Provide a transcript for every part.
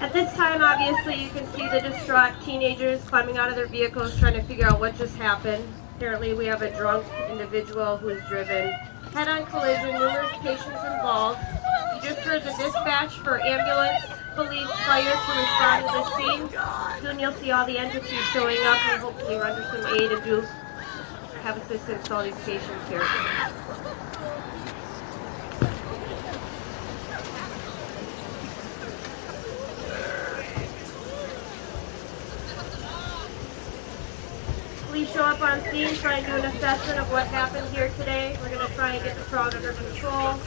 At this time, obviously, you can see the distraught teenagers climbing out of their vehicles trying to figure out what just happened. Apparently, we have a drunk individual who is driven. Head-on collision, numerous patients involved. You just heard the dispatch for ambulance, police, fire to respond to the scene. Soon you'll see all the entities showing up and hopefully render some aid and do have assistance to all these patients here. Please show up on scene, try and do an assessment of what happened here today. We're going to try and get the crowd under control,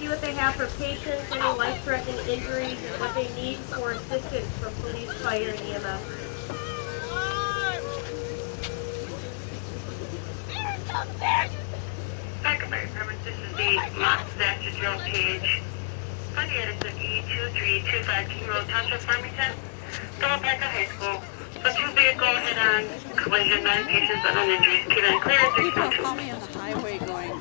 see what they have for patients, any life-threatening injuries, and what they need for assistance from police, fire, and EMS. This is the Moss Disaster Drill Page. Funny Edison E2325 King Road, Township, Farmington, Waupaca High School. A two-vehicle head-on collision, 9 patients, unknown injuries. Keep it clear. Call me on the highway going.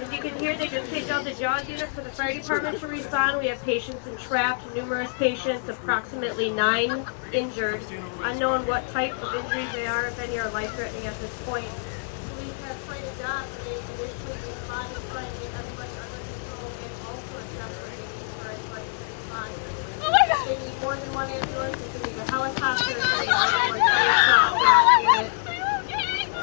As you can hear, they just picked out the JAWS unit for the fire department to respond. We have patients entrapped, numerous patients, approximately 9 injured. Unknown what type of injuries they are, if any, are life-threatening at this point. Police have quite a job. They initially respond to try and get everybody under control and also assess what they need for everybody to respond. They need more than one ambulance. They need a helicopter. They need more fire trucks, JAWS unit.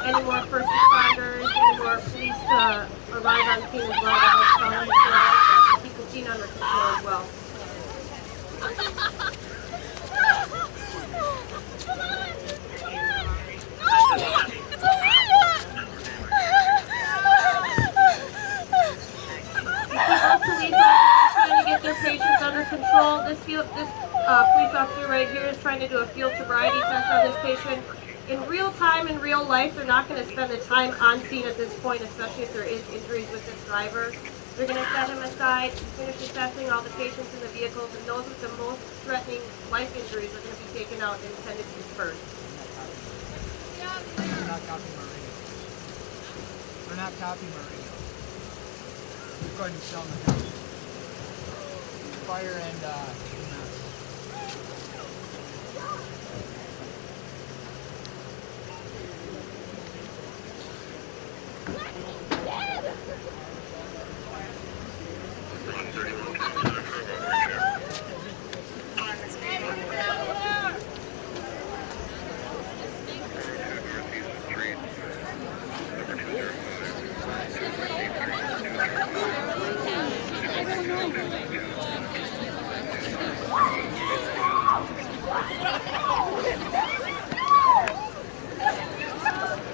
Any more first responders, any more police to arrive on scene as well to help calm and keep the scene under control as well. Trying to get their patients under control. This police officer right here is trying to do a field sobriety test on this patient. In real time, in real life, they're not going to spend the time on scene at this point, especially if there is injuries with this driver. They're going to set him aside, finish assessing all the patients in the vehicles, and those with the most threatening life injuries are going to be taken out and tended to first. We're not copying my radio. We're not copying my radio. We're going to sell the house. Fire and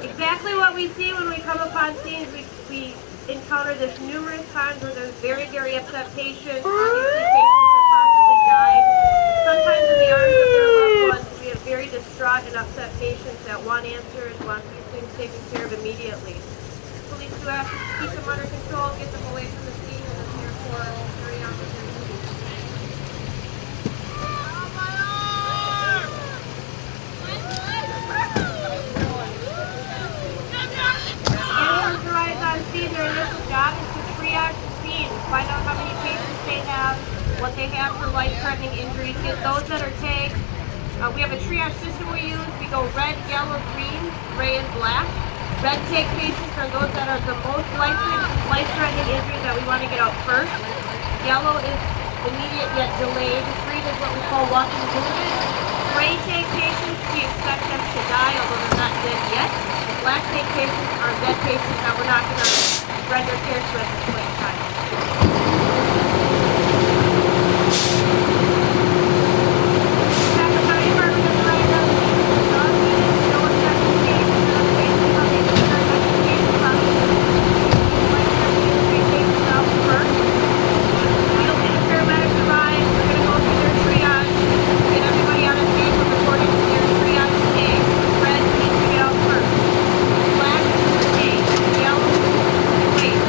Exactly what we see when we come upon scenes, we encounter this numerous times where there's very, very upset patients. Obviously, patients have possibly died. Sometimes in the arms of their loved ones, we have very distraught and upset patients that want answers, want these things taken care of immediately. Police do have to keep them under control, get them away from the scene, and therefore carry on with their duties. Their initial job is to triage the scene, find out how many patients they have, what they have for life-threatening injuries, get those that are tagged. We have a triage system we use. We go red, yellow, green, gray, and black. Red tag patients are those that are the most life-threatening injuries that we want to get out first. Yellow is immediate yet delayed. Green is what we call walking wounded. Gray tag patients, we expect them to die, although they're not dead yet. Black tag patients are dead patients that we're not going to render care to at this point in time. Black, yellow, wait.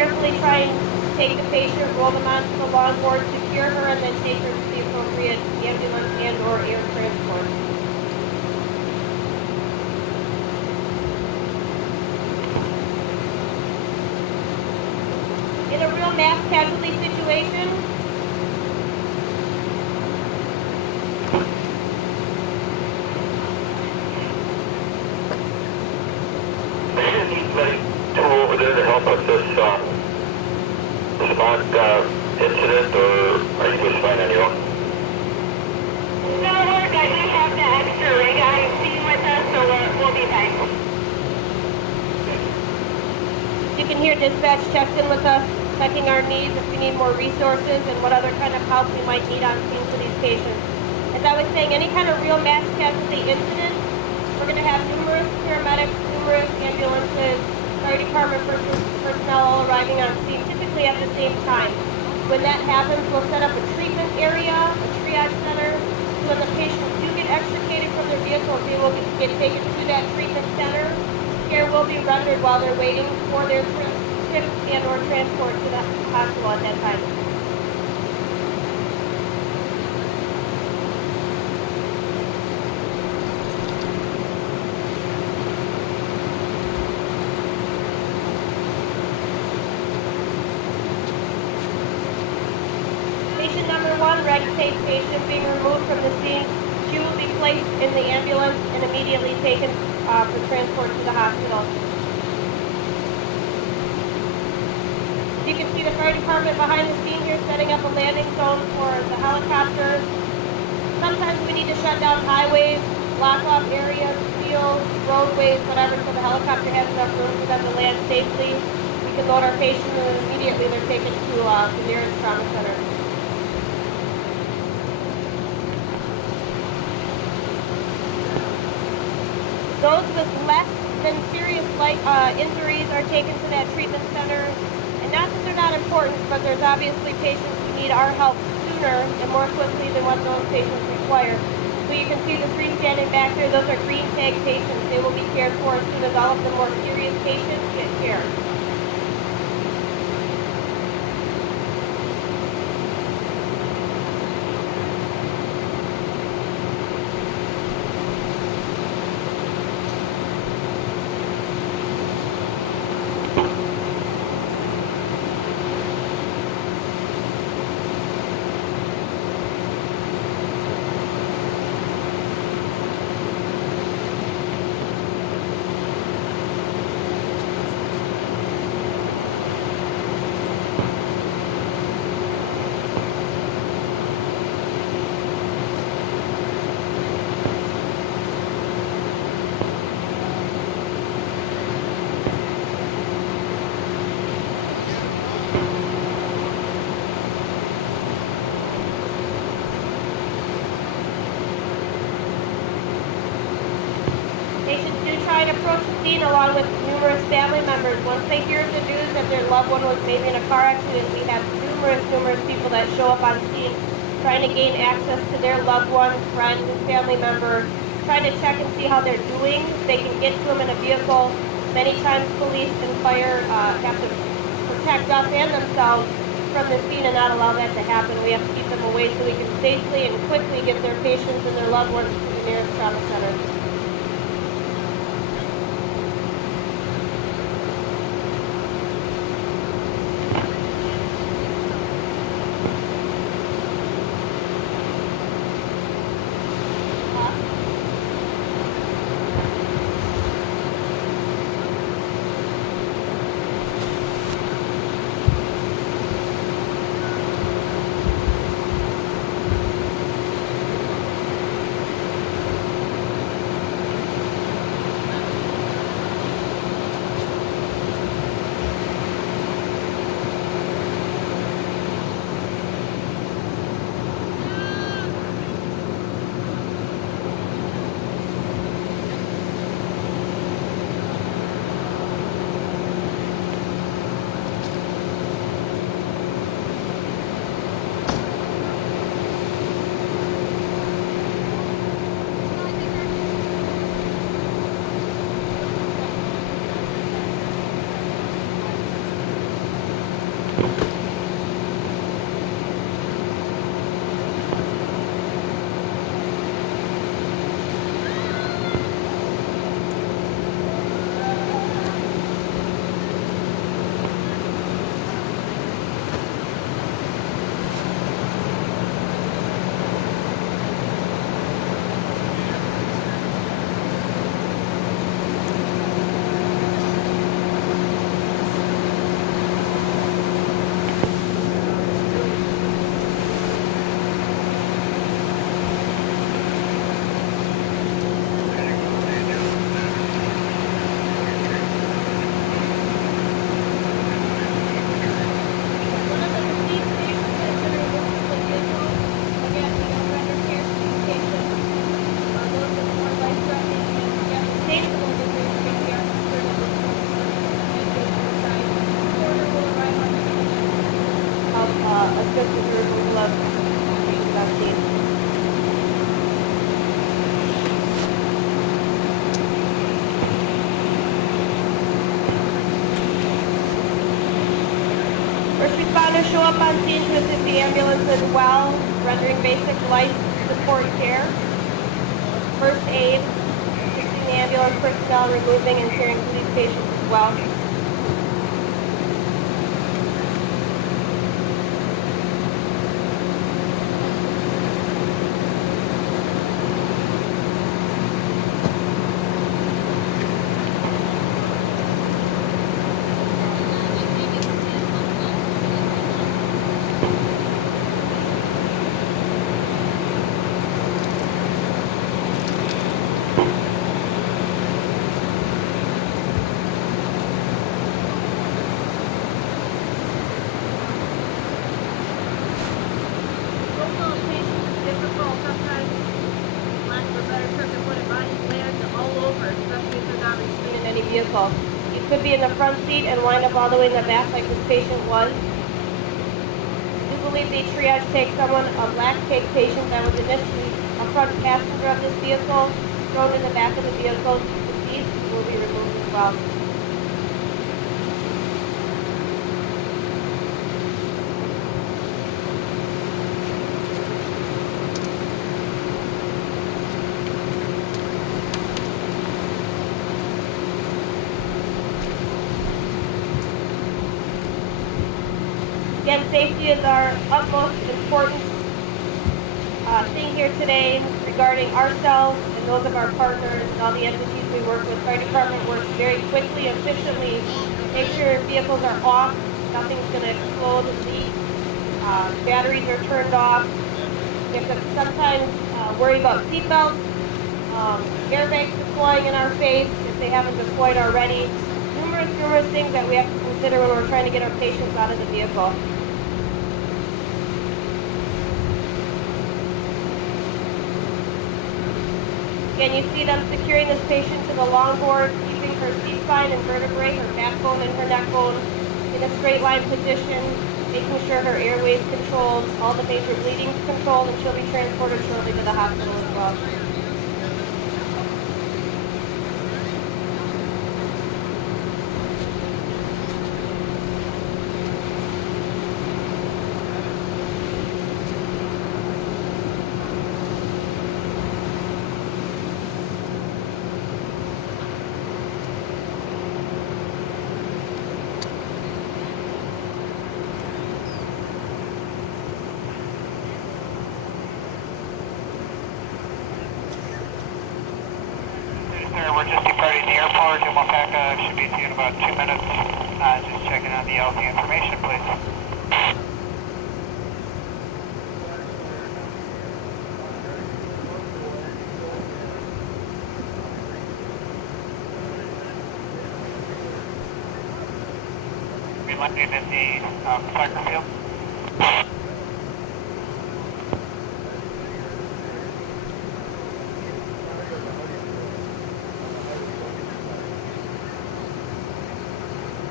carefully try and take the patient, roll them onto the longboard, secure her, and then take her to the appropriate ambulance and or air transport. In a real mass casualty situation, Over there to help with this smart incident, or are you just fine on your own? No work, I do have the extra rig eye team with us, so we'll be fine. you can hear dispatch checks in with us, checking our needs, if we need more resources, and what other kind of help we might need on scene for these patients. As I was saying, any kind of real mass casualty incident, we're going to have numerous paramedics, numerous ambulances, fire department personnel all arriving on scene, typically at the same time. When that happens, we'll set up a treatment area, a triage center, so when the patients do get extricated from their vehicles, they will get taken to that treatment center. Care will be rendered while they're waiting for their trip and or transport to the hospital at that time. Patient number 1, reg tape patient being removed from the scene. She will be placed in the ambulance and immediately taken for transport to the hospital. You can see the fire department behind the scene here setting up a landing zone for the helicopter. Sometimes we need to shut down highways, block off areas, fields, roadways, whatever, so the helicopter has enough room for them to land safely. We can load our patient and immediately they're taken to the nearest trauma center. Those with less than serious injuries are taken to that treatment center. And not that they're not important, but there's obviously patients who need our help sooner and more quickly than what those patients require. So you can see the 3 standing back there, those are green tag patients. They will be cared for as soon as all of the more serious patients get care. Patients do try and approach the scene along with numerous family members. Once they hear the news that their loved one was maybe in a car accident, we have numerous people that show up on scene trying to gain access to their loved one, friend, family member, trying to check and see how they're doing. They can get to them in a vehicle. Many times police and fire have to protect us and themselves from the scene and not allow that to happen. We have to keep them away so we can safely and quickly get their patients and their loved ones to the nearest trauma center. assist with the removal of patients on scene. First responders show up on scene to assist the ambulance as well, rendering basic life support care, first aid, assisting the ambulance personnel, removing and caring for these patients as well. Vehicle. You could be in the front seat and wind up all the way in the back like this patient was. I do believe the triage takes someone, a black tank patient that was initially a front passenger of this vehicle, thrown in the back of the vehicle, deceased, will be removed as well. Again, safety is our utmost important thing here today regarding ourselves and those of our partners and all the entities we work with. Fire department works very quickly, efficiently. Make sure your vehicles are off. Nothing's going to explode and leak. Batteries are turned off. We have to sometimes worry about seatbelts, airbags deploying in our face if they haven't deployed already. Numerous things that we have to consider when we're trying to get our patients out of the vehicle. Again, you see them securing this patient to the longboard, keeping her C-spine and vertebrae, her backbone and her neck bone in a straight line position, making sure her airway is controlled, all the major bleeding is controlled, and she'll be transported shortly to the hospital as well. We're just departing the airport in Waupaca. Should be to you in about 2 minutes. Just checking on the LT information, please. We landing in the soccer field.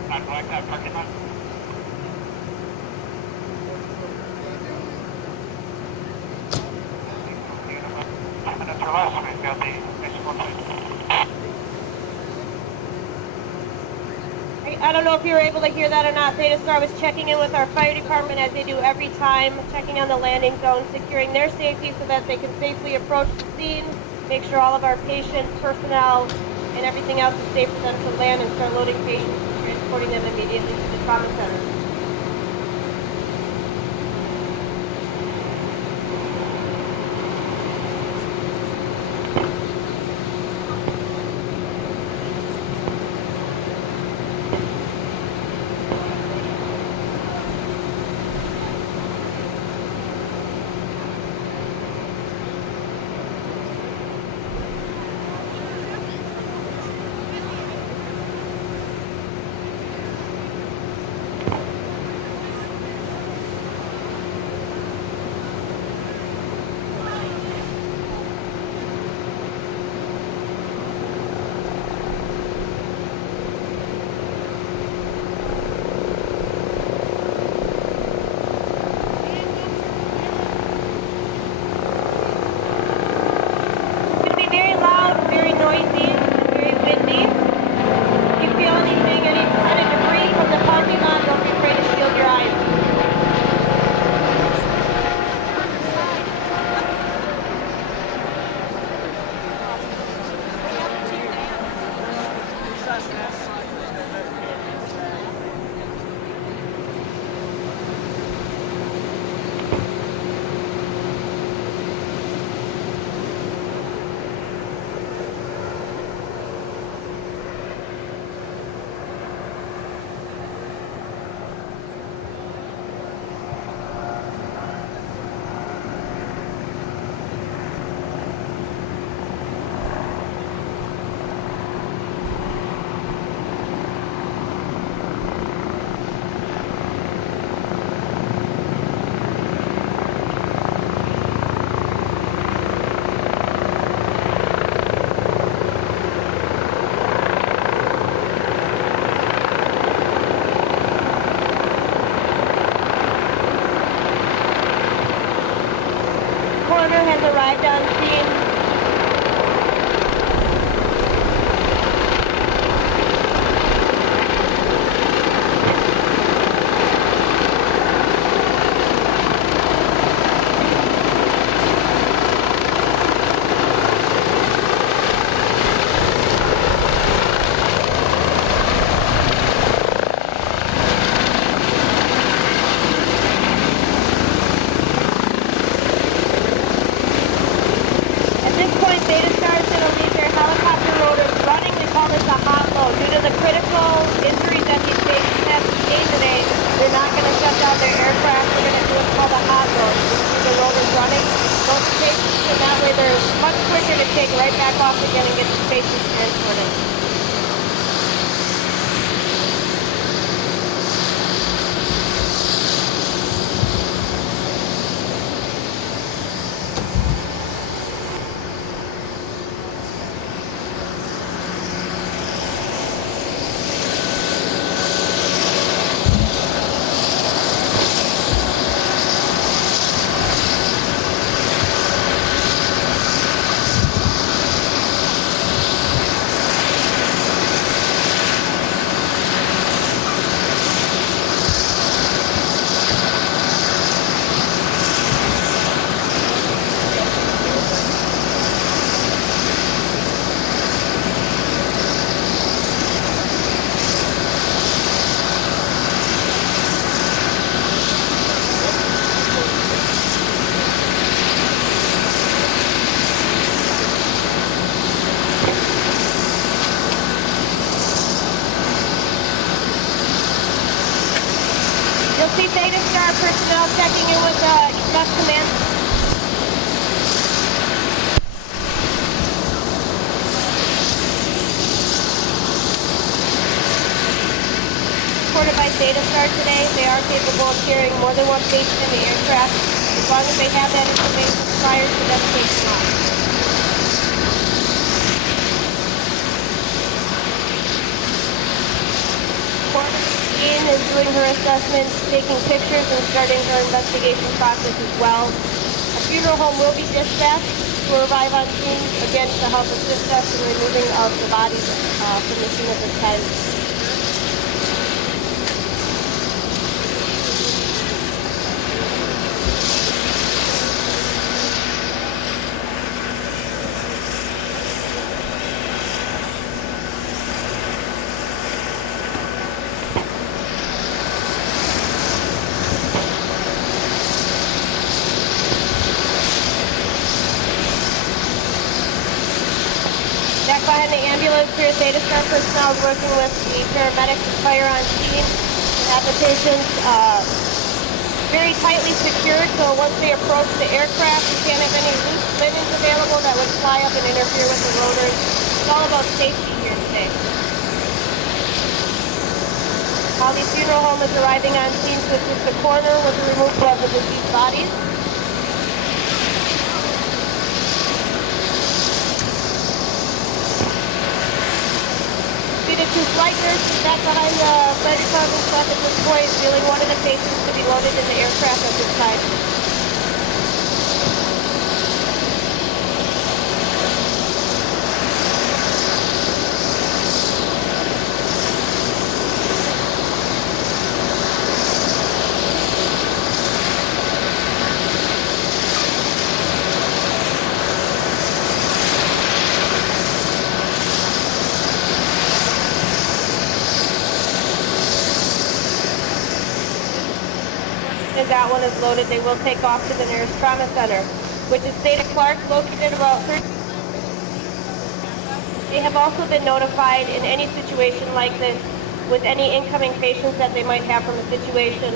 On Blacktop parking lot. In about 2 minutes or less, we've got the baseball team. I don't know if you were able to hear that or not. Theta Star was checking in with our fire department as they do every time, checking on the landing zone, securing their safety so that they can safely approach the scene, make sure all of our patients, personnel, and everything else is safe for them to land and start loading patients and transporting them immediately to the trauma center. Coroner has arrived on scene. At this point, Beta Star is going to leave their helicopter rotors running. We call this a hot load. Due to the critical injuries that these patients have sustained today, they're not going to shut down their aircraft. We're going to do what's called a hot load. Leave the rotors running. Those patients, and that way they're much quicker to take right back off again and get the patients transported. You'll see Beta Star personnel checking in with East Command. Supported by Beta Star today, they are capable of carrying more than one patient in the aircraft as long as they have that information prior to them taking off. Ian is doing her assessments, taking pictures, and starting her investigation process as well. A funeral home will be dispatched to arrive on scene, again to help assist us in removing of the bodies from the scene of this tragedy. Back behind the ambulance, here Beta Star personnel is working with the paramedics and fire on scene. Have the patients very tightly secured, so once they approach the aircraft, you can't have any loose linens available that would fly up and interfere with the rotors. It's all about safety here today. While the funeral home is arriving on scene to assist the coroner with the removal of the deceased bodies. Two flight nurses back behind the fire department truck at this point, wheeling one of the patients to be loaded in the aircraft at this time. that one is loaded, they will take off to the nearest trauma center, which is State of Clark, located about 30. They have also been notified in any situation like this with any incoming patients that they might have from the situation.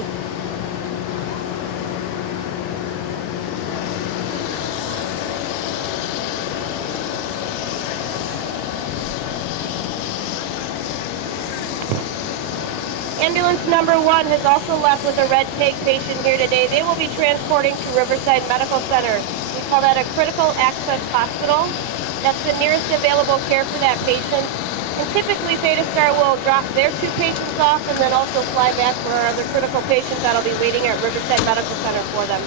Ambulance number 1 has also left with a red tag patient here today. They will be transporting to Riverside Medical Center. We call that a critical access hospital. That's the nearest available care for that patient. And typically Theta Star will drop their 2 patients off and then also fly back for our other critical patients that'll be waiting at Riverside Medical Center for them.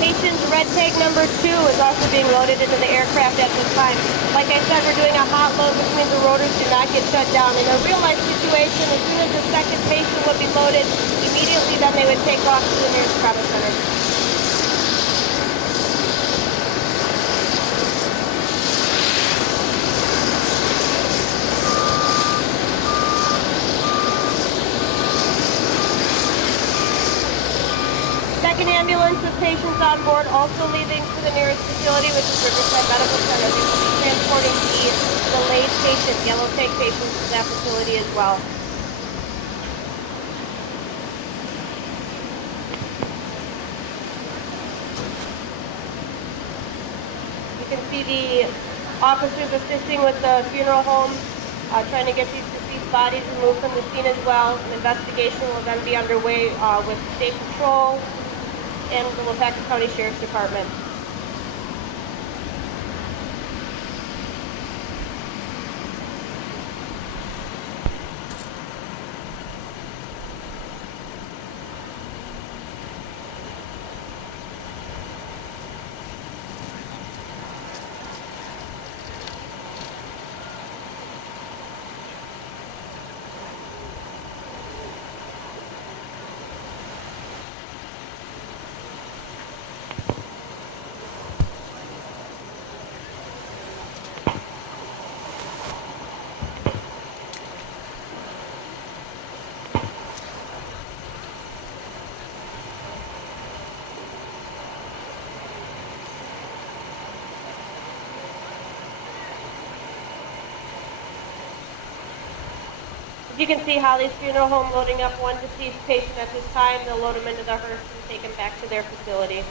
Patient's red tag number 2 is also being loaded into the aircraft at this time. Like I said, we're doing a hot load, which means the rotors do not get shut down. In a real life situation, as soon as the second patient would be loaded, immediately then they would take off to the nearest trauma center. Second ambulance with patients on board also leaving to the nearest facility, which is Riverside Medical Center. They will be transporting the delayed patient, yellow tag patients to that facility as well. You can see the officers assisting with the funeral home, trying to get these deceased bodies removed from the scene as well. An investigation will then be underway with State Patrol and the Waupaca County Sheriff's Department. You can see Holly's Funeral Home loading up one deceased patient at this time. They'll load him into the hearse and take him back to their facility.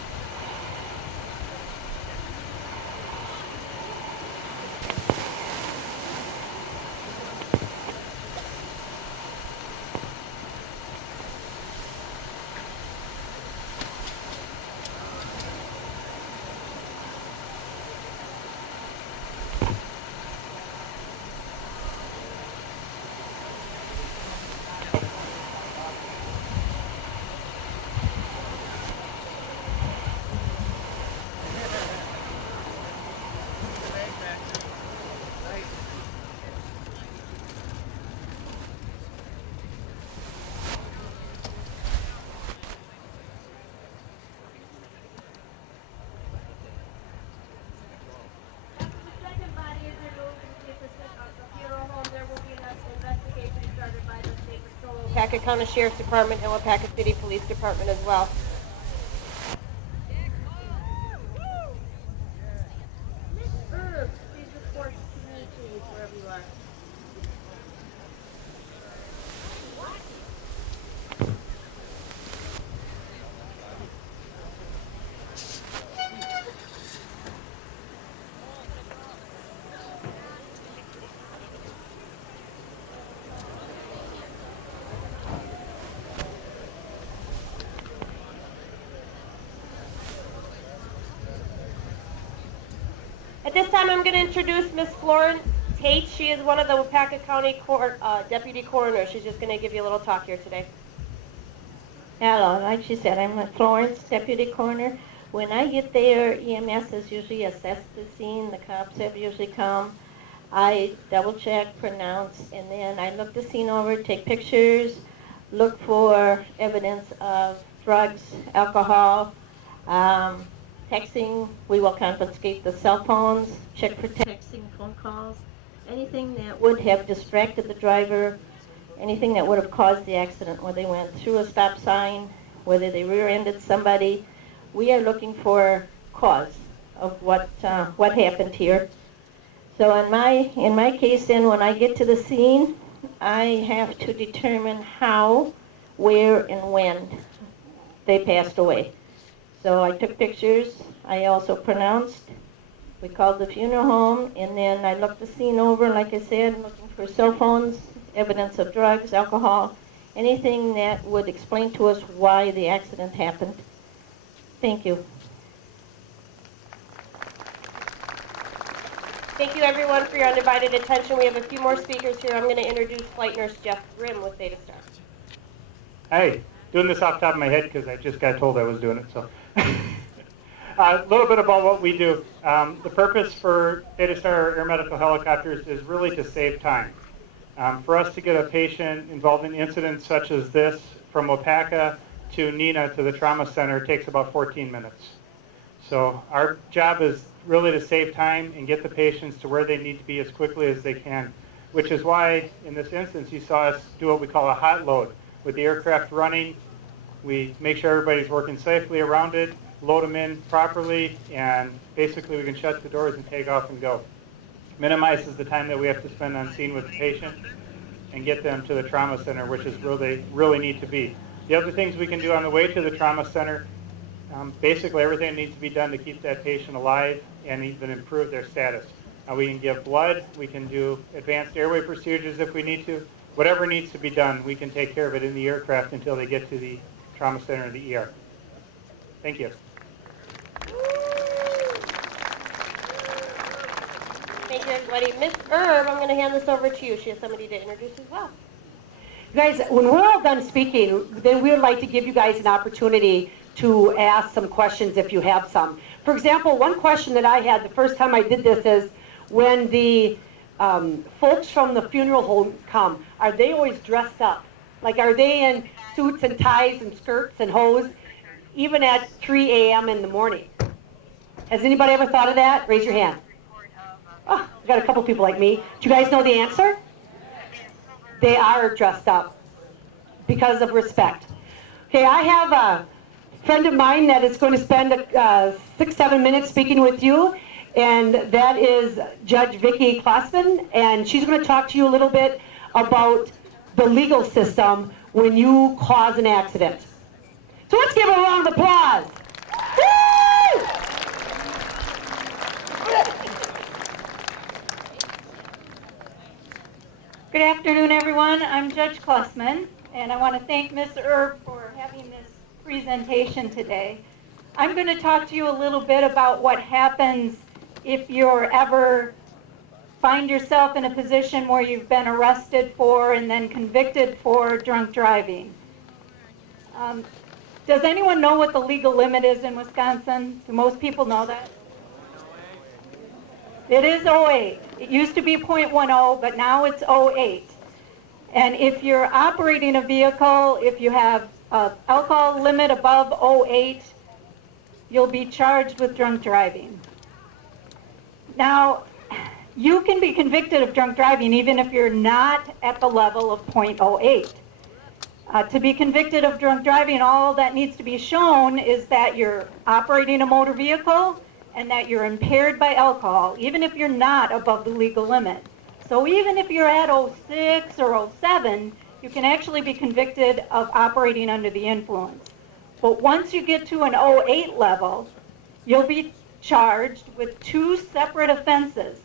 Waupaca County Sheriff's Department and Waupaca City Police Department as well. Miss Herb, please report to me, please, wherever you are. At this time, I'm going to introduce Miss Florence Tate. She is one of the Waupaca County Deputy Coroner. She's just going to give you a little talk here today. Hello, like she said, I'm Florence, Deputy Coroner. When I get there, EMS has usually assessed the scene. The cops have usually come. I double check, pronounce, and then I look the scene over, take pictures, look for evidence of drugs, alcohol, texting. We will confiscate the cell phones, check for texting, phone calls, anything that would have distracted the driver, anything that would have caused the accident, whether they went through a stop sign, whether they rear-ended somebody. We are looking for cause of what happened here. So in my case, then, when I get to the scene, I have to determine how, where, and when they passed away. So I took pictures. I also pronounced. We called the funeral home, and then I looked the scene over, like I said, looking for cell phones, evidence of drugs, alcohol, anything that would explain to us why the accident happened. Thank you. Thank you everyone for your undivided attention. We have a few more speakers here. I'm going to introduce Flight Nurse Jeff Grimm with Beta Star. Hey, doing this off the top of my head because I just got told I was doing it. So, a little bit about what we do. The purpose for Beta Star Air Medical Helicopters is really to save time. For us to get a patient involved in incidents such as this from Waupaca to Neenah to the trauma center takes about 14 minutes. So our job is really to save time and get the patients to where they need to be as quickly as they can, which is why in this instance you saw us do what we call a hot load. With the aircraft running, we make sure everybody's working safely around it, load them in properly, and basically we can shut the doors and take off and go. Minimizes the time that we have to spend on scene with the patient and get them to the trauma center, which is where they really need to be. The other things we can do on the way to the trauma center, basically everything needs to be done to keep that patient alive and even improve their status. We can give blood, we can do advanced airway procedures if we need to. Whatever needs to be done, we can take care of it in the aircraft until they get to the trauma center or the ER. Thank you. Thank you everybody. Miss Erb, I'm going to hand this over to you. She has somebody to introduce as well. Guys, when we're all done speaking, then we would like to give you guys an opportunity to ask some questions if you have some. For example, one question that I had the first time I did this is, when the folks from the funeral home come, are they always dressed up? Like, are they in suits and ties and skirts and hose, even at 3 a.m. in the morning? Has anybody ever thought of that? Raise your hand. Oh, we got a couple people like me. Do you guys know the answer? They are dressed up because of respect. Okay, I have a friend of mine that is going to spend 6-7 minutes speaking with you, and that is Judge Vicki Klossman, and she's going to talk to you a little bit about the legal system when you cause an accident. So let's give her a round of applause. Woo! Good afternoon, everyone. I'm Judge Klossman, and I want to thank Ms. Erb for having this presentation today. I'm going to talk to you a little bit about what happens if you're ever find yourself in a position where you've been arrested for and then convicted for drunk driving. Does anyone know what the legal limit is in Wisconsin? Do most people know that? It is 0.8. It used to be 0.10, but now it's 0.8. And if you're operating a vehicle, if you have an alcohol limit above 0.8, you'll be charged with drunk driving. Now, you can be convicted of drunk driving even if you're not at the level of 0.08. To be convicted of drunk driving, all that needs to be shown is that you're operating a motor vehicle and that you're impaired by alcohol, even if you're not above the legal limit. So even if you're at 0.6 or 0.7, you can actually be convicted of operating under the influence. But once you get to an 0.8 level, you'll be charged with 2 separate offenses.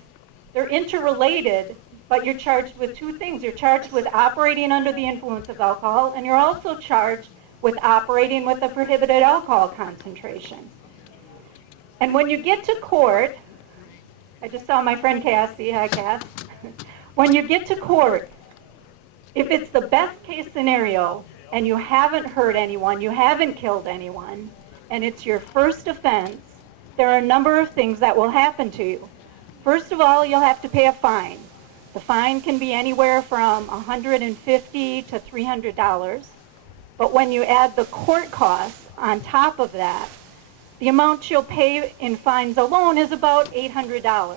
They're interrelated, but you're charged with 2 things. You're charged with operating under the influence of alcohol, and you're also charged with operating with a prohibited alcohol concentration. And when you get to court, I just saw my friend Cassie, hi Cass. When you get to court, if it's the best case scenario and you haven't hurt anyone, you haven't killed anyone, and it's your first offense, there are a number of things that will happen to you. First of all, you'll have to pay a fine. The fine can be anywhere from $150 to $300. But when you add the court costs on top of that, the amount you'll pay in fines alone is about $800.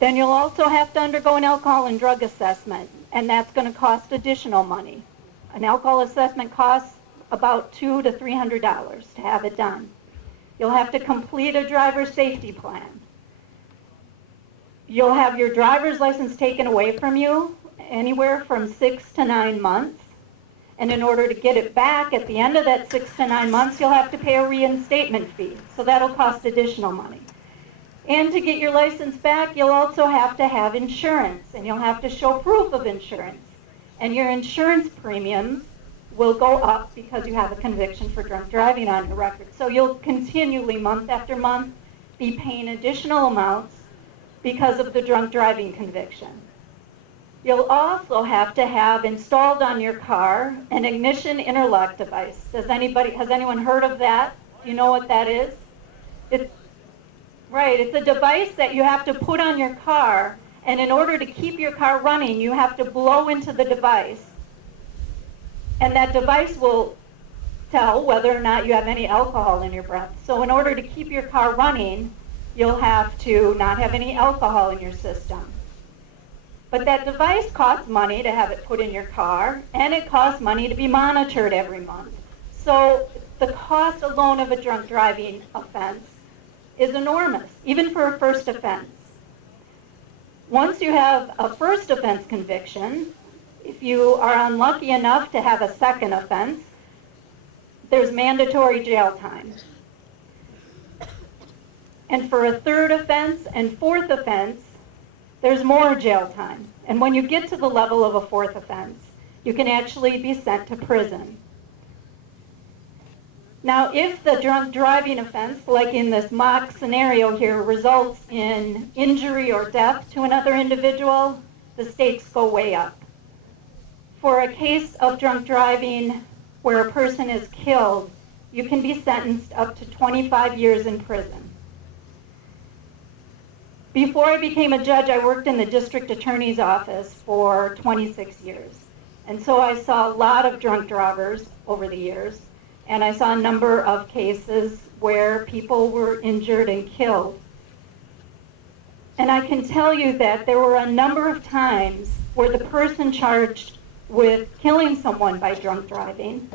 Then you'll also have to undergo an alcohol and drug assessment, and that's going to cost additional money. An alcohol assessment costs about $200 to $300 to have it done. You'll have to complete a driver's safety plan. You'll have your driver's license taken away from you anywhere from 6 to 9 months. And in order to get it back at the end of that 6 to 9 months, you'll have to pay a reinstatement fee. So that'll cost additional money. And to get your license back, you'll also have to have insurance, and you'll have to show proof of insurance. And your insurance premiums will go up because you have a conviction for drunk driving on your record. So you'll continually, month after month, be paying additional amounts because of the drunk driving conviction. You'll also have to have installed on your car an ignition interlock device. Has anyone heard of that? Do you know what that is? It's a device that you have to put on your car, and in order to keep your car running, you have to blow into the device. And that device will tell whether or not you have any alcohol in your breath. So in order to keep your car running, you'll have to not have any alcohol in your system. But that device costs money to have it put in your car, and it costs money to be monitored every month. So the cost alone of a drunk driving offense is enormous, even for a first offense. Once you have a first offense conviction, if you are unlucky enough to have a second offense, there's mandatory jail time. And for a third offense and fourth offense, there's more jail time. And when you get to the level of a fourth offense, you can actually be sent to prison. Now, if the drunk driving offense, like in this mock scenario here, results in injury or death to another individual, the stakes go way up. For a case of drunk driving where a person is killed, you can be sentenced up to 25 years in prison. Before I became a judge, I worked in the district attorney's office for 26 years. And so I saw a lot of drunk drivers over the years, and I saw a number of cases where people were injured and killed. And I can tell you that there were a number of times where the person charged with killing someone by drunk driving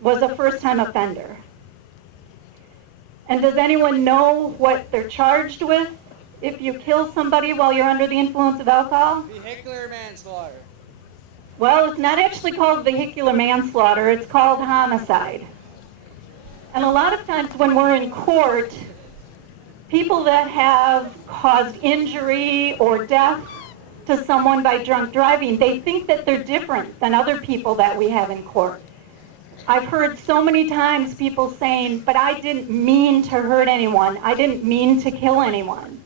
was a first-time offender. And does anyone know what they're charged with if you kill somebody while you're under the influence of alcohol? Vehicular manslaughter. Well, it's not actually called vehicular manslaughter, it's called homicide. And a lot of times when we're in court, people that have caused injury or death to someone by drunk driving, they think that they're different than other people that we have in court. I've heard so many times people saying, but I didn't mean to hurt anyone. I didn't mean to kill anyone.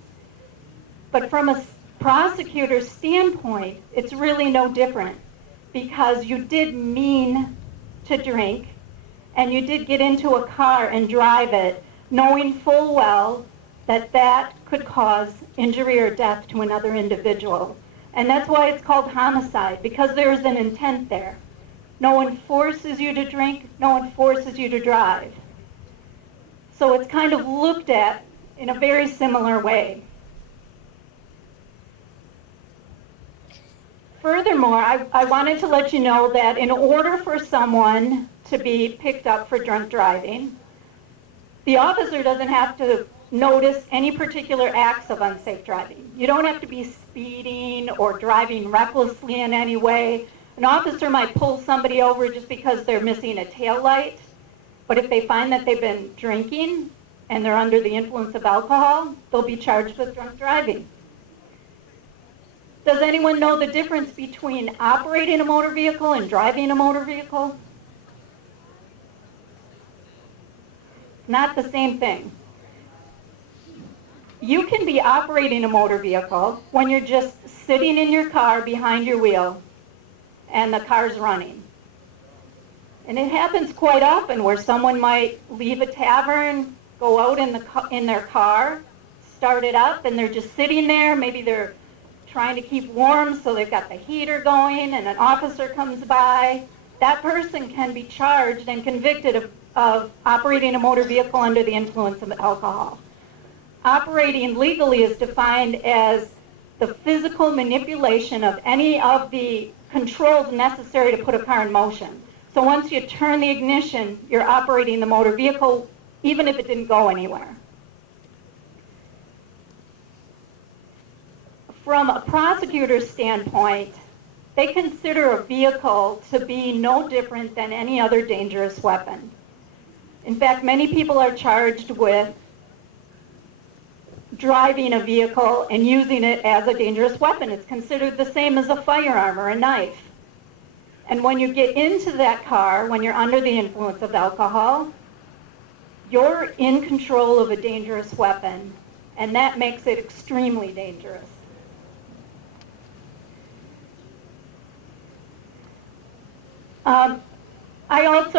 But from a prosecutor's standpoint, it's really no different, because you did mean to drink, and you did get into a car and drive it, knowing full well that that could cause injury or death to another individual. And that's why it's called homicide, because there is an intent there. No one forces you to drink, no one forces you to drive. So it's kind of looked at in a very similar way. Furthermore, I wanted to let you know that in order for someone to be picked up for drunk driving, the officer doesn't have to notice any particular acts of unsafe driving. You don't have to be speeding or driving recklessly in any way. An officer might pull somebody over just because they're missing a tail light, but if they find that they've been drinking and they're under the influence of alcohol, they'll be charged with drunk driving. Does anyone know the difference between operating a motor vehicle and driving a motor vehicle? Not the same thing. You can be operating a motor vehicle when you're just sitting in your car behind your wheel and the car's running. And it happens quite often where someone might leave a tavern, go out in their car, start it up, and they're just sitting there. Maybe they're trying to keep warm, so they've got the heater going, and an officer comes by, that person can be charged and convicted of operating a motor vehicle under the influence of alcohol. Operating legally is defined as the physical manipulation of any of the controls necessary to put a car in motion. So once you turn the ignition, you're operating the motor vehicle, even if it didn't go anywhere. From a prosecutor's standpoint, they consider a vehicle to be no different than any other dangerous weapon. In fact, many people are charged with driving a vehicle and using it as a dangerous weapon. It's considered the same as a firearm or a knife. And when you get into that car, when you're under the influence of alcohol, you're in control of a dangerous weapon, and that makes it extremely dangerous.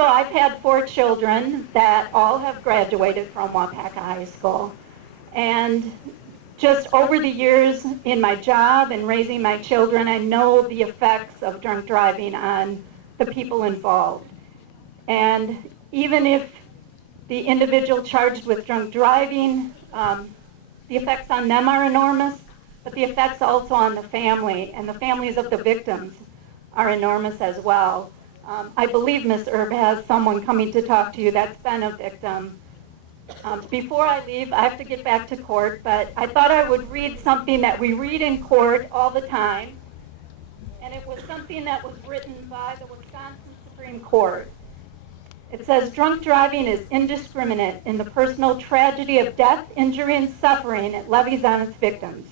I've had 4 children that all have graduated from Waupaca High School. And just over the years in my job and raising my children, I know the effects of drunk driving on the people involved. And even if the individual charged with drunk driving, the effects on them are enormous, but the effects also on the family and the families of the victims are enormous as well. I believe Ms. Erb has someone coming to talk to you that's been a victim. Before I leave, I have to get back to court, but I thought I would read something that we read in court all the time, and it was something that was written by the Wisconsin Supreme Court. It says, drunk driving is indiscriminate in the personal tragedy of death, injury, and suffering it levies on its victims.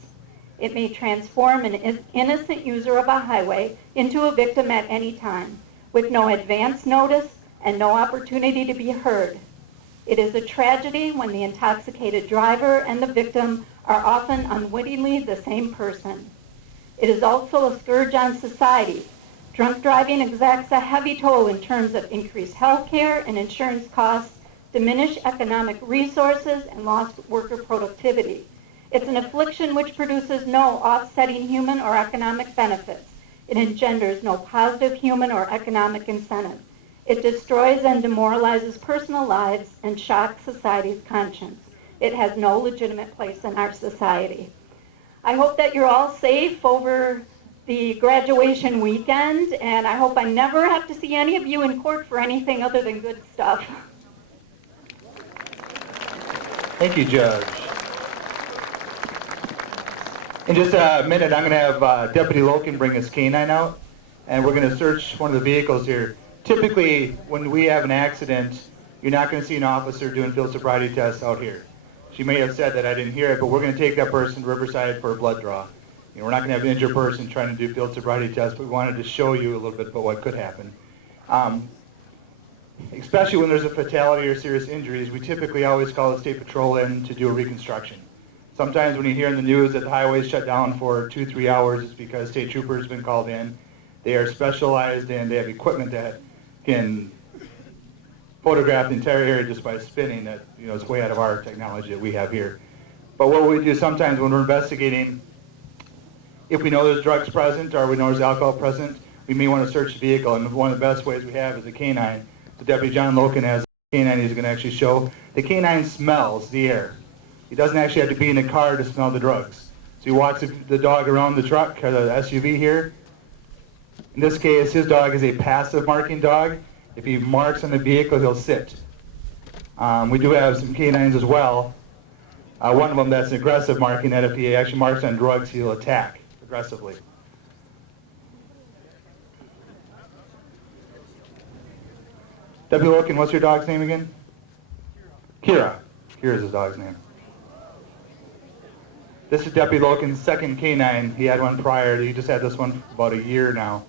It may transform an innocent user of a highway into a victim at any time, with no advance notice and no opportunity to be heard. It is a tragedy when the intoxicated driver and the victim are often unwittingly the same person. It is also a scourge on society. Drunk driving exacts a heavy toll in terms of increased health care and insurance costs, diminished economic resources, and lost worker productivity. It's an affliction which produces no offsetting human or economic benefits. It engenders no positive human or economic incentive. It destroys and demoralizes personal lives and shocks society's conscience. It has no legitimate place in our society. I hope that you're all safe over the graduation weekend, and I hope I never have to see any of you in court for anything other than good stuff. Thank you, Judge. In just a minute, I'm going to have Deputy Loken bring his canine out, and we're going to search one of the vehicles here. Typically, when we have an accident, you're not going to see an officer doing field sobriety tests out here. She may have said that, I didn't hear it, but we're going to take that person to Riverside for a blood draw. You know, we're not going to have an injured person trying to do field sobriety tests, but we wanted to show you a little bit about what could happen. Especially when there's a fatality or serious injuries, we typically always call the State Patrol in to do a reconstruction. Sometimes when you hear in the news that the highway's shut down for 2-3 hours, it's because state troopers have been called in. They are specialized and they have equipment that can photograph the entire area just by spinning. That, you know, it's way out of our technology that we have here. But what we do sometimes when we're investigating, if we know there's drugs present or we know there's alcohol present, we may want to search the vehicle. And one of the best ways we have is a canine. So Deputy John Loken has a canine he's going to actually show. The canine smells the air. He doesn't actually have to be in the car to smell the drugs. So he walks the dog around the truck or the SUV here. In this case, his dog is a passive marking dog. If he marks on the vehicle, he'll sit. We do have some canines as well. One of them that's an aggressive marking, that if he actually marks on drugs, he'll attack aggressively. Deputy Loken, what's your dog's name again? Kira. Kira's his dog's name. This is Deputy Loken's second canine. He had one prior. He just had this one for about a year now.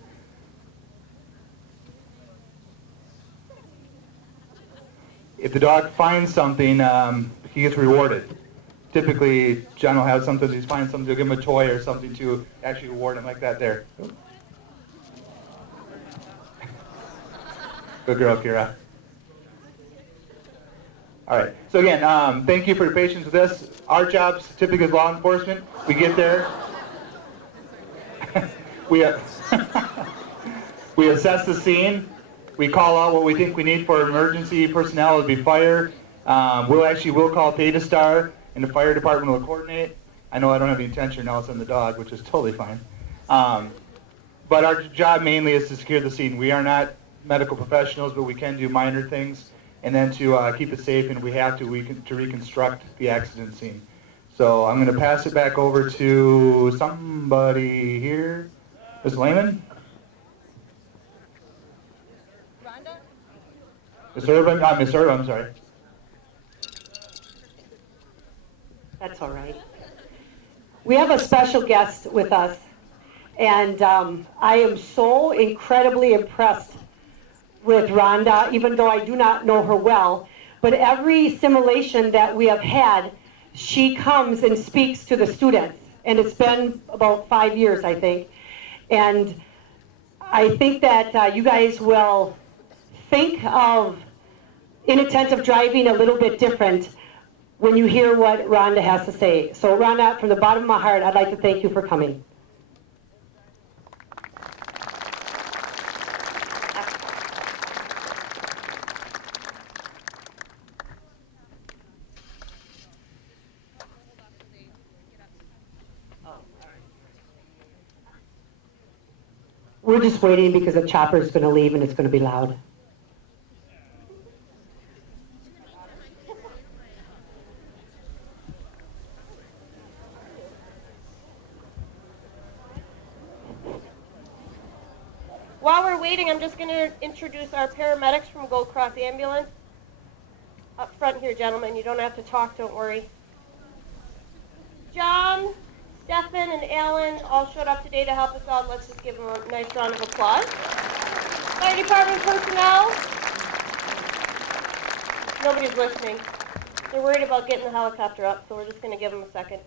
If the dog finds something, he gets rewarded. Typically, John will have something, he finds something, he'll give him a toy or something to actually reward him, like that there. Good girl, Kira. All right, so again, thank you for your patience with this. Our jobs typically as law enforcement, we get there, we assess the scene, We call out what we think we need for emergency personnel. It would be fire. We'll call Theta Star, and the fire department will coordinate. I know I don't have the intention now, send the dog, which is totally fine. But our job mainly is to secure the scene. We are not medical professionals, but we can do minor things, and then to keep it safe, and if we have to, to reconstruct the accident scene. So I'm going to pass it back over to somebody here. Ms. Lehman? Ms. Urban? Ms. Urban, I'm sorry. That's all right. We have a special guest with us, and I am so incredibly impressed with Rhonda, even though I do not know her well. But every simulation that we have had, she comes and speaks to the students, and it's been about 5 years, I think. And I think that you guys will think of inattentive driving a little bit different when you hear what Rhonda has to say. So Rhonda, from the bottom of my heart, I'd like to thank you for coming. We're just waiting because the chopper is going to leave and it's going to be loud. While we're waiting, I'm just going to introduce our paramedics from Gold Cross Ambulance. Up front here, gentlemen. You don't have to talk, don't worry. John, Stefan, and Alan all showed up today to help us out. Let's just give them a nice round of applause. Fire department personnel. Nobody's listening. They're worried about getting the helicopter up, so we're just going to give them a second.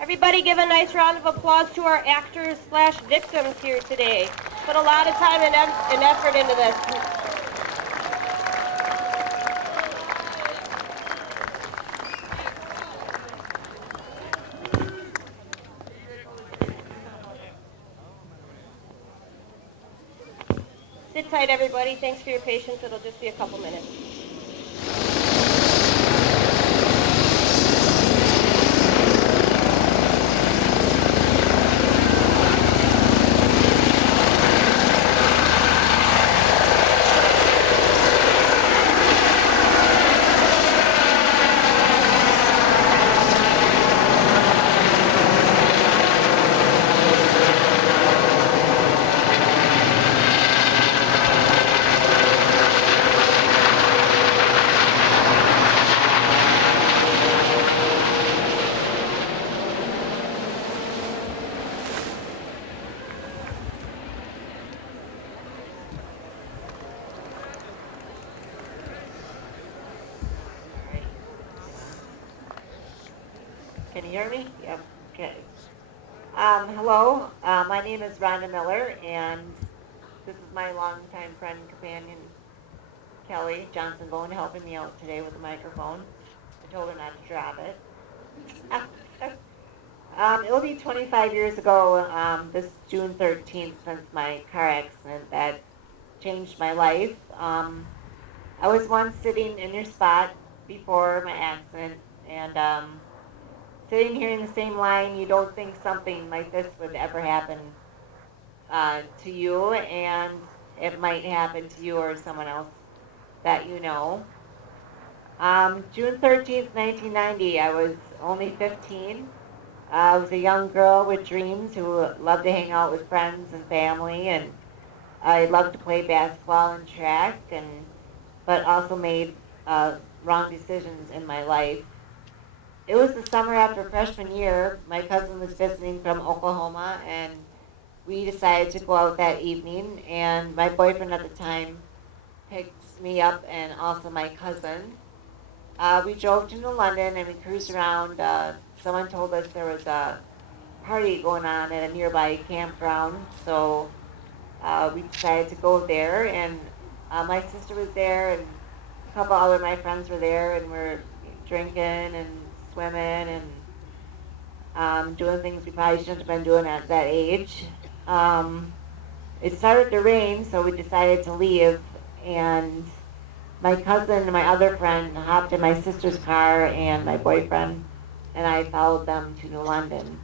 Everybody give a nice round of applause to our actors / victims here today. Put a lot of time and effort into this. Sit tight, everybody. Thanks for your patience. It'll just be a couple minutes. Can you hear me? Yep. Okay. Hello. My name is Rhonda Miller, and this is my longtime friend and companion, Kelly Johnson Bone, helping me out today with the microphone. I told her not to drop it. It'll be 25 years ago, this June 13th, since my car accident that changed my life. I was once sitting in your spot before my accident, and sitting here in the same line, you don't think something like this would ever happen to you, and it might happen to you or someone else that you know. June 13th, 1990, I was only 15. I was a young girl with dreams who loved to hang out with friends and family, and I loved to play basketball and track, but also made wrong decisions in my life. It was the summer after freshman year. My cousin was visiting from Oklahoma, and we decided to go out that evening, and my boyfriend at the time picked me up and also my cousin. We drove to New London and we cruised around. Someone told us there was a party going on at a nearby campground. So we decided to go there, and my sister was there, and a couple other of my friends were there, and we're drinking and swimming and doing things we probably shouldn't have been doing at that age. It started to rain, so we decided to leave, and my cousin and my other friend hopped in my sister's car, and my boyfriend and I followed them to New London.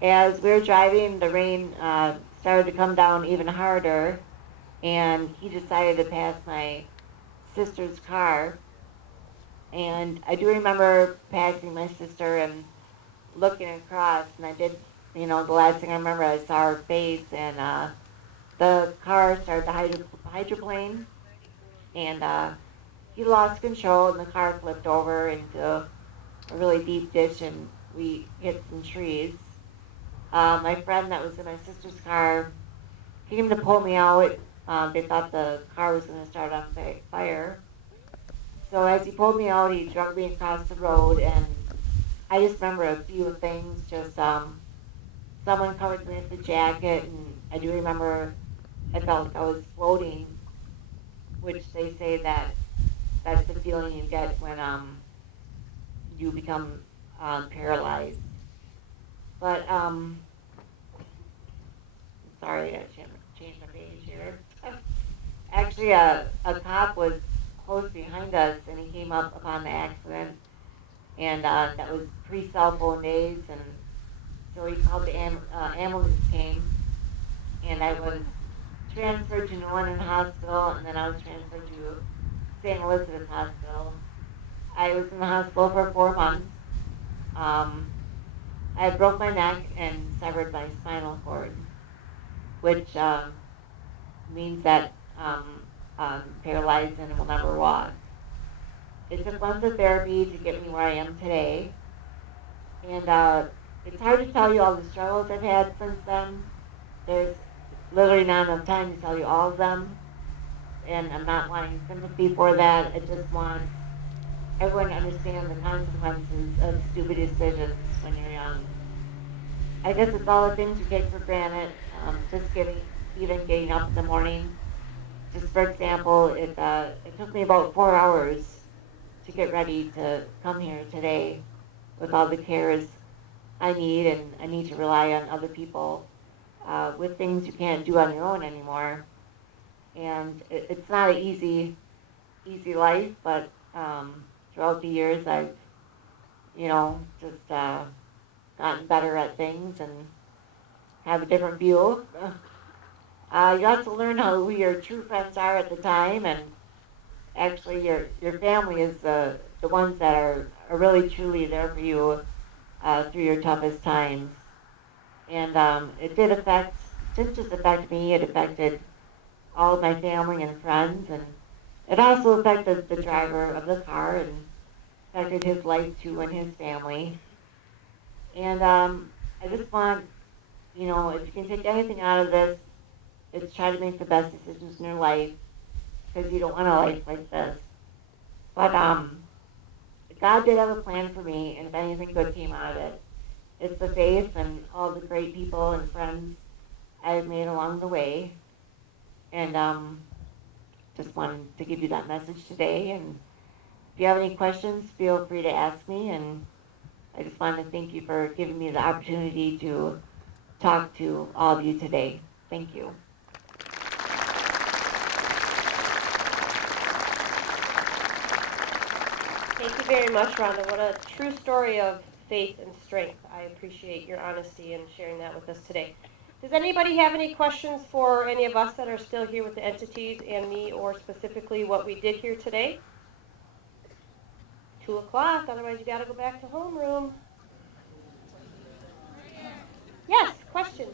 As we were driving, the rain started to come down even harder, and he decided to pass my sister's car. And I do remember passing my sister and looking across, and I did, the last thing I remember, I saw her face, and the car started to hydroplane, and he lost control, and the car flipped over into a really deep ditch, and we hit some trees. My friend that was in my sister's car came to pull me out. They thought the car was going to start on fire. So as he pulled me out, he dragged me across the road, and I just remember a few things. Just someone covered me with a jacket, and I do remember I felt like I was floating, which they say that's the feeling you get when you become paralyzed. But sorry, I changed my page here. Actually, a cop was close behind us, and he came up upon the accident, and that was pre-cell phone days, and so he called the ambulance came, and I was transferred to New London Hospital, and then I was transferred to St. Elizabeth Hospital. I was in the hospital for 4 months. I broke my neck and severed my spinal cord, which means that I'm paralyzed and will never walk. It took months of therapy to get me where I am today, and it's hard to tell you all the struggles I've had since then. There's literally not enough time to tell you all of them, and I'm not wanting sympathy for that. I just want everyone to understand the consequences of stupid decisions when you're young. I guess it's all the things you take for granted, just even getting up in the morning. Just for example, it took me about 4 hours to get ready to come here today with all the cares I need, and I need to rely on other people with things you can't do on your own anymore. And it's not an easy life, but throughout the years I've, just gotten better at things and have a different view. You have to learn who your true friends are at the time, and actually your family is the ones that are really truly there for you through your toughest times. And it didn't just affect me, it affected all of my family and friends, and it also affected the driver of the car and affected his life too and his family. And I just want, if you can take anything out of this, it's try to make the best decisions in your life, because you don't want a life like this. But God did have a plan for me, and if anything good came out of it, it's the faith and all the great people and friends I've made along the way. And just wanted to give you that message today. And if you have any questions, feel free to ask me. And I just want to thank you for giving me the opportunity to talk to all of you today. Thank you. Thank you very much, Rhonda. What a true story of faith and strength. I appreciate your honesty and sharing that with us today. Does anybody have any questions for any of us that are still here with the entities and me, or specifically what we did here today? 2 o'clock, otherwise you got to go back to homeroom. Yes, question.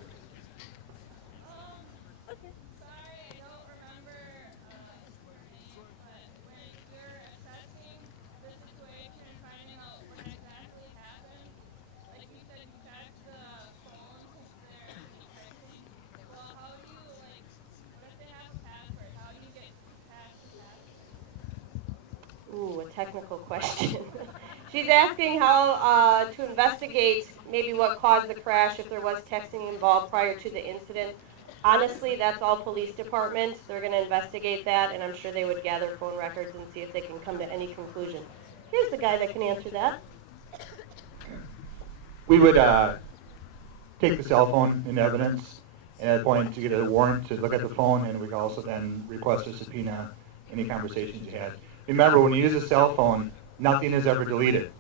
Ooh, a technical question. She's asking how to investigate maybe what caused the crash, if there was texting involved prior to the incident. Honestly, that's all police department. They're going to investigate that, and I'm sure they would gather phone records and see if they can come to any conclusion. Here's the guy that can answer that. We would take the cell phone in evidence, and at that point to get a warrant to look at the phone, and we could also then request a subpoena any conversations you had. Remember, when you use a cell phone, nothing is ever deleted.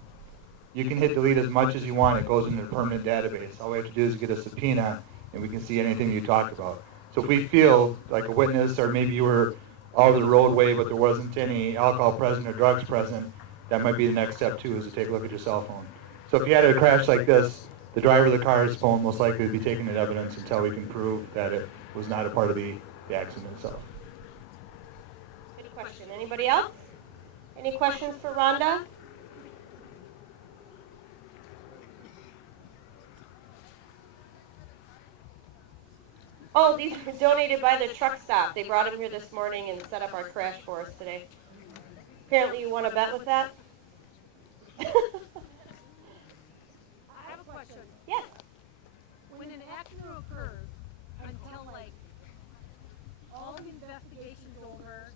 You can hit delete as much as you want. It goes into a permanent database. All we have to do is get a subpoena, and we can see anything you talked about. So if we feel like a witness, or maybe you were out of the roadway but there wasn't any alcohol present or drugs present, that might be the next step too, is to take a look at your cell phone. So if you had a crash like this, the driver of the car's phone most likely would be taken in evidence until we can prove that it was not a part of the accident itself. Good question. Anybody else? Any questions for Rhonda? Oh, these were donated by the truck stop. They brought them here this morning and set up our crash for us today. Apparently you want to bet with that? I have a question. Yes. When an accident occurs, until like all the investigation's over,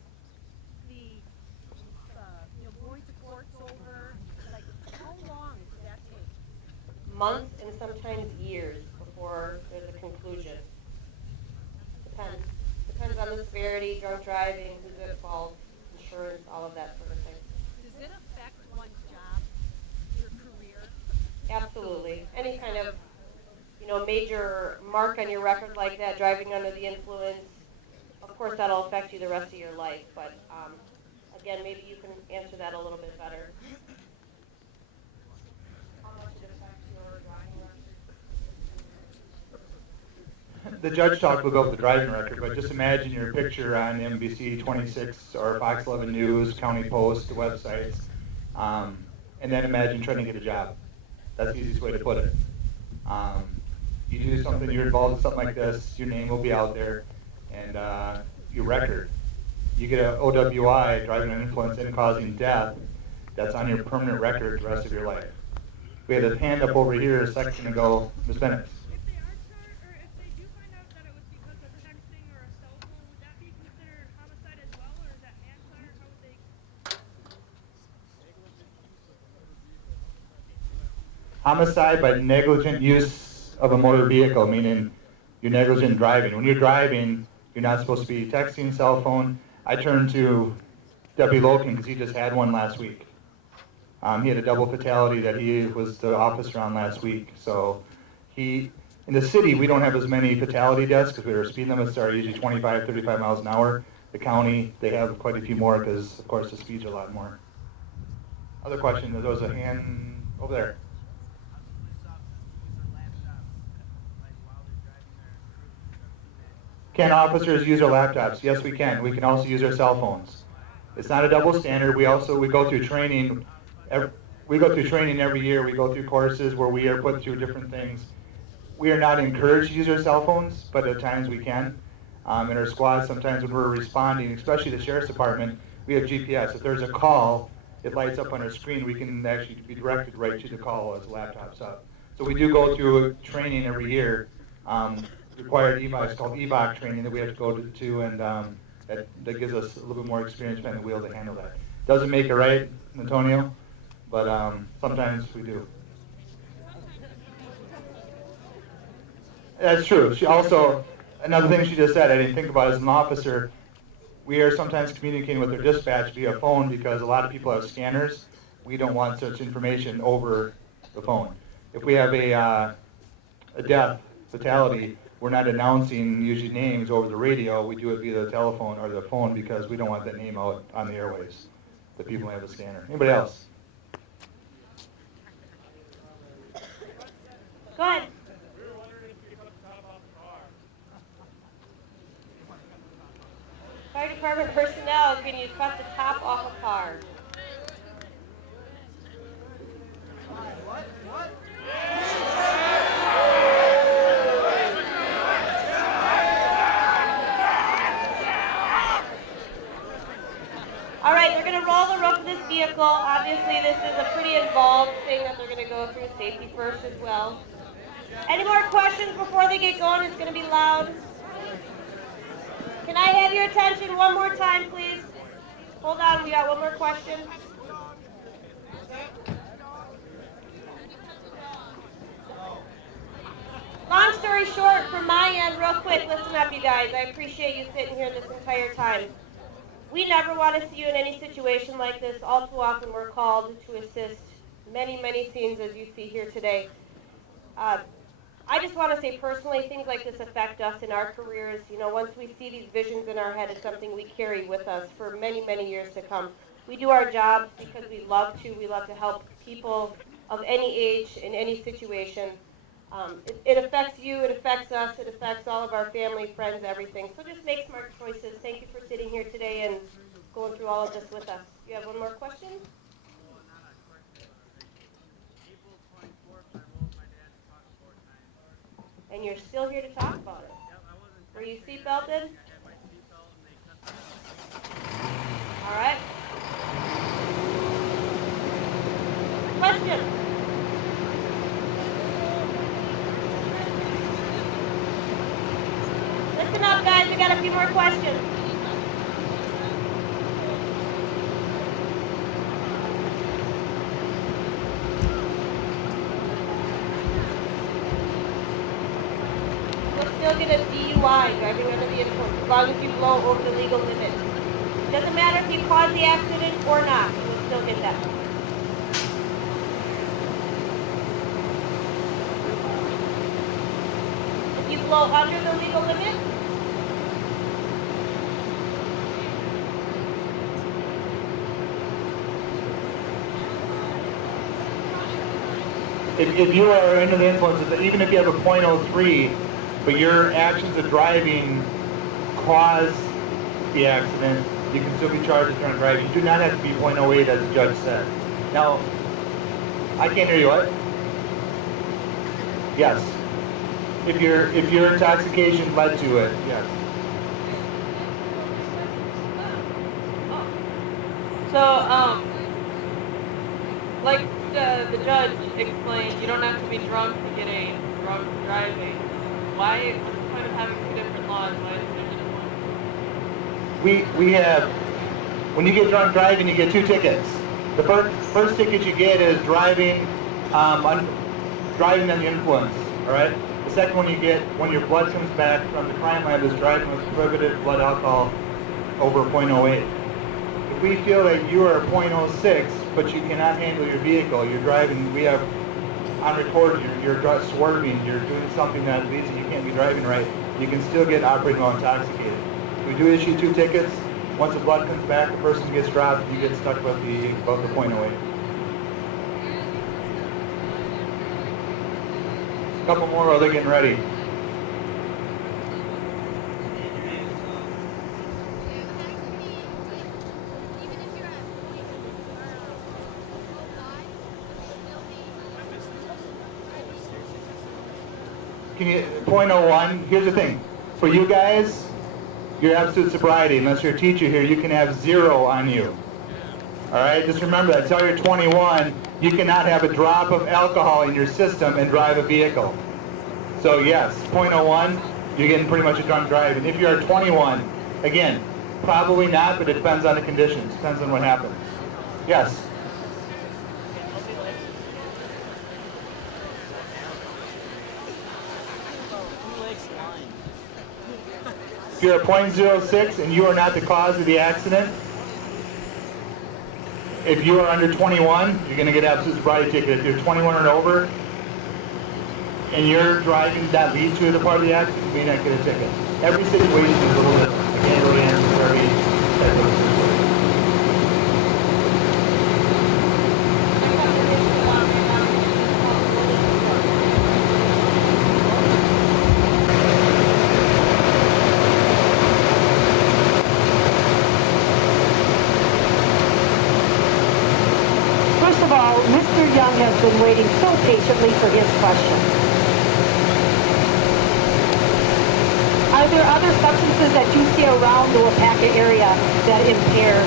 the going to court's over, like how long does that take? Months and sometimes years before there's a conclusion. Depends. Depends on the severity, drunk driving, who's at fault, insurance, all of that sort of thing. Does it affect one's job, your career? Absolutely. Any kind of, major mark on your record like that, driving under the influence, of course that'll affect you the rest of your life. But again, maybe you can answer that a little bit better. How much it affects your driving record? The judge talked about the driving record, but just imagine your picture on NBC 26 or Fox 11 News, County Post, the websites, and then imagine trying to get a job. That's the easiest way to put it. You do something, you're involved in something like this, your name will be out there, and your record. You get an OWI, driving under influence and causing death, that's on your permanent record the rest of your life. We had a hand up over here a second ago, Ms. Bennett. Homicide by negligent use of a motor vehicle, meaning you're negligent driving. When you're driving, you're not supposed to be texting, cell phone. I turned to Deputy Loken because he just had one last week. He had a double fatality that he was the officer on last week. So in the city, we don't have as many fatality deaths because our speed limits are usually 25, 35 miles an hour. The county, they have quite a few more because, of course, the speeds are a lot more. Other question, there was a hand over there. Can officers use our laptops? Yes, we can. We can also use our cell phones. It's not a double standard. We go through training. We go through training every year. We go through courses where we are put through different things. We are not encouraged to use our cell phones, but at times we can. In our squad, sometimes when we're responding, especially the sheriff's department, we have GPS. If there's a call, it lights up on our screen. We can actually be directed right to the call as the laptop's up. So we do go through training every year. Required it's called EVAC training that we have to go to, and that gives us a little bit more experience behind the wheel to handle that. Doesn't make it right, Antonio, but sometimes we do. That's true. She also, another thing she just said, I didn't think about as an officer, we are sometimes communicating with their dispatch via phone because a lot of people have scanners. We don't want such information over the phone. If we have a death, fatality, we're not announcing usually names over the radio. We do it via the telephone or the phone because we don't want that name out on the airwaves. The people have a scanner. Anybody else? Go ahead. Fire department personnel, can you cut the top off a car? All right, they're going to roll the roof of this vehicle. Obviously, this is a pretty involved that they're going to go through safety first as well. Any more questions before they get going? It's going to be loud. Can I have your attention one more time, please? Hold on, we got one more question. Long story short, from my end, real quick, listen up, you guys. I appreciate you sitting here this entire time. We never want to see you in any situation like this. All too often, we're called to assist many, many scenes as you see here today. I just want to say personally, things like this affect us in our careers. You know, once we see these visions in our head, it's something we carry with us for many, many years to come. We do our jobs because we love to. We love to help people of any age in any situation. It affects you, it affects us, it affects all of our family, friends, everything. So just make smart choices. Thank you for sitting here today and going through all of this with us. You have one more question? And you're still here to talk about it. Were you seatbelted? All right. Question. Listen up, guys. We got a few more questions. You'll still get a DUI, driving under the influence, as long as you blow over the legal limit. Doesn't matter if you caused the accident or not. You'll still get that. If you blow under the legal limit, If you are under the influence, even if you have a .03, but your actions of driving cause the accident, you can still be charged with drunk driving. You do not have to be .08 as the judge said. Now, I can't hear you, what? Yes. If your intoxication led to it, yes. So, like the judge explained, you don't have to be drunk to get a drunk driving. What's the point of having two different laws? Why is there just one? We have, when you get drunk driving, you get 2 tickets. The first ticket you get is driving driving under the influence, all right? The second one you get when your blood comes back from the crime lab is driving with prohibited blood alcohol over .08. If we feel that you are .06, but you cannot handle your vehicle, you're driving, we have on record, you're swerving, you're doing something that leads you can't be driving right, you can still get operating while intoxicated. We do issue 2 tickets. Once the blood comes back, the person gets dropped, you get stuck with above the .08. A couple more while they're getting ready. Can you, .01, here's the thing. For you guys, your absolute sobriety, unless you're a teacher here, you can have 0 on you. All right, just remember that. Until you're 21, you cannot have a drop of alcohol in your system and drive a vehicle. So yes, .01, you're getting pretty much a drunk driving. If you're 21, again, probably not, but it depends on the conditions, depends on what happens. Yes? If you're a .06 and you are not the cause of the accident, if you are under 21, you're going to get absolute sobriety ticket. If you're 21 and over, and you're driving that leads to the part of the accident, you may not get a ticket. Every situation is a little bit, I can't really answer for every type of situation. First of all, Mr. Young has been waiting so patiently for his question. Are there other substances that you see around the Waupaca area that impair?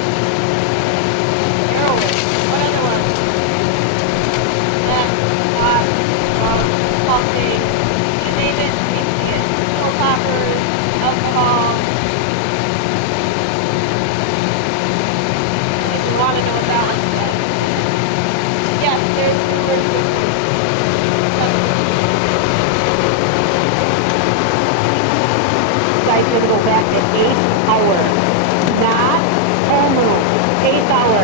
Heroin. What other one? hour, not full moon, 8th hour.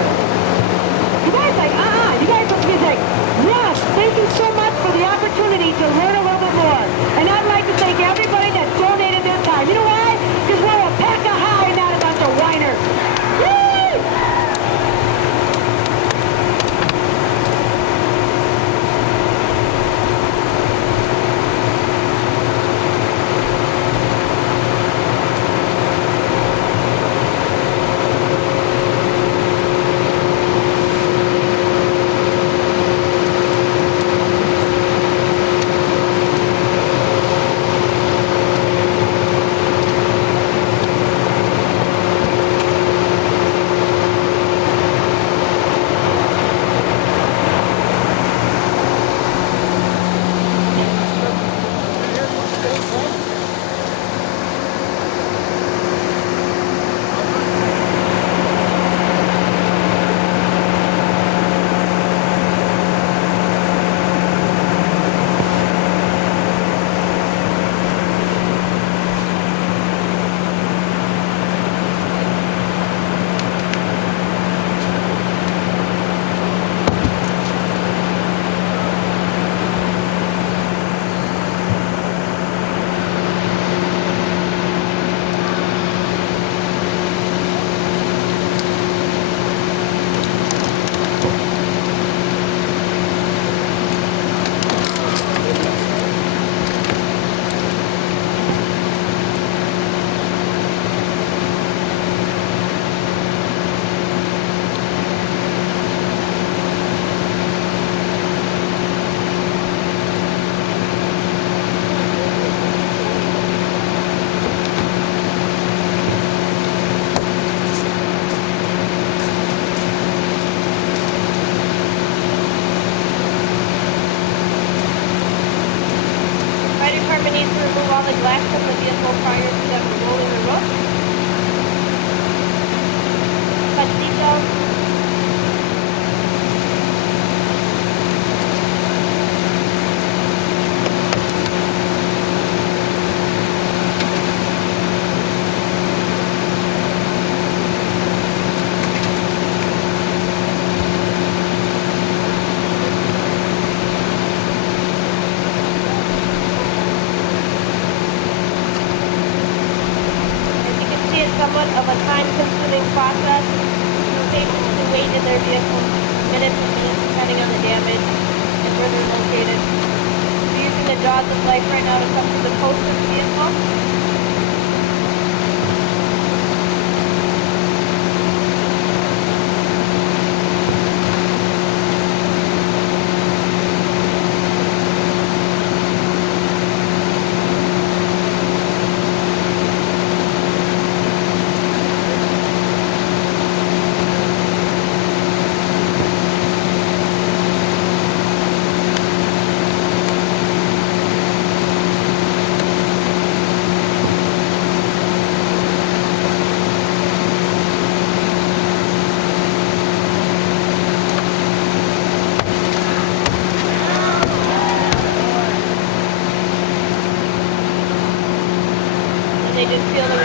You guys like, you guys must be like, yes, thank you so much for the opportunity to learn a little bit more. And I'd like to thank everybody that donated their time. You know why? Because we're a pack of high, not a bunch of whiners. Woo! Needs to remove all the glass from the vehicle prior to them removing the roof. Touch seatbelts. Somewhat of a time-consuming process. Patients who wait in their vehicle minutes and minutes depending on the damage and where they're located. We're using the jaws of life right now to come to the coast of the vehicle. They just feel the